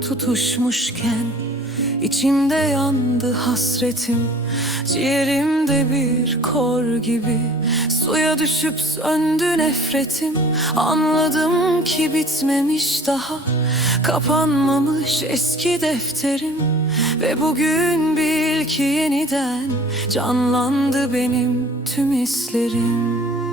tutuşmuşken içimde yandı hasretim. Ciğerimde bir kor gibi Suya düşüp söndü nefretim. Anladım ki bitmemiş daha Kapanmamış eski defterim. Ve bugün bil ki yeniden Canlandı benim tüm hislerim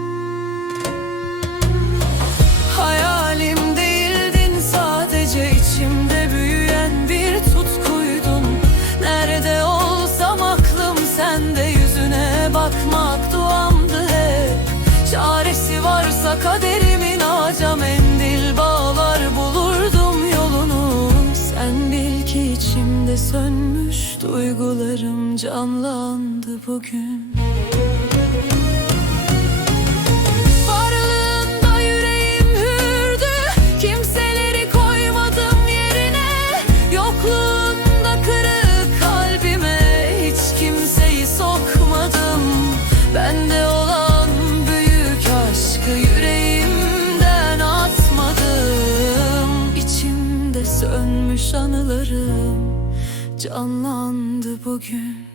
Kaderimin ağaca mendil bağlar bulurdum yolunu. Sen bil ki içimde sönmüş duygularım canlandı bugün sönmüş anılarım Canlandı bugün.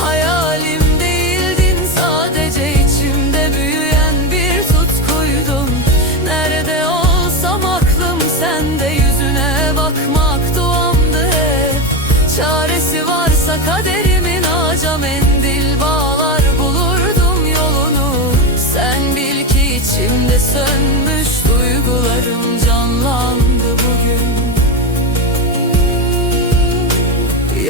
Hayalim değildin sadece içimde büyüyen bir tutkuydun. Nerede olsam aklım sende yüzüne bakmak duamdı hep. Çaresi varsa kaderimin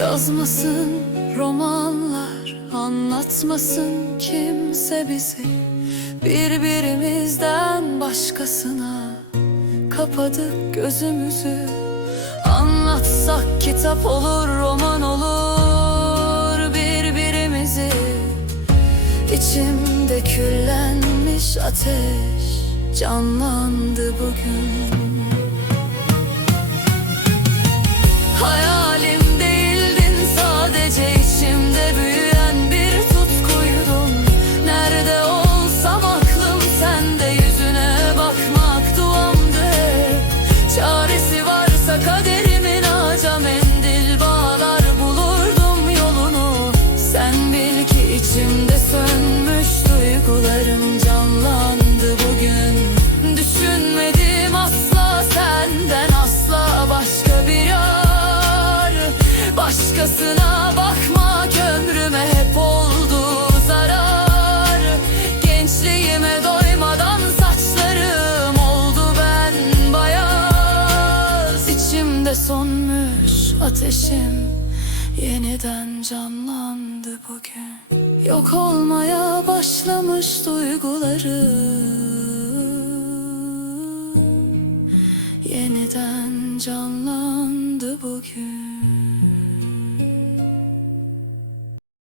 Yazmasın romanlar Anlatmasın kimse bizi. Birbirimizden başkasına Kapadık gözümüzü. Anlatsak kitap olur roman olur Birbirimizi. İçimde küllenmiş ateş Canlandı bugün Başkasına bakmak ömrüme hep oldu zarar. Gençliğime doymadan saçlarım oldu ben bayaz İçimde sönmüş ateşim yeniden canlandı bugün. Yok olmaya başlamış duygularım Yeniden canlandı bugün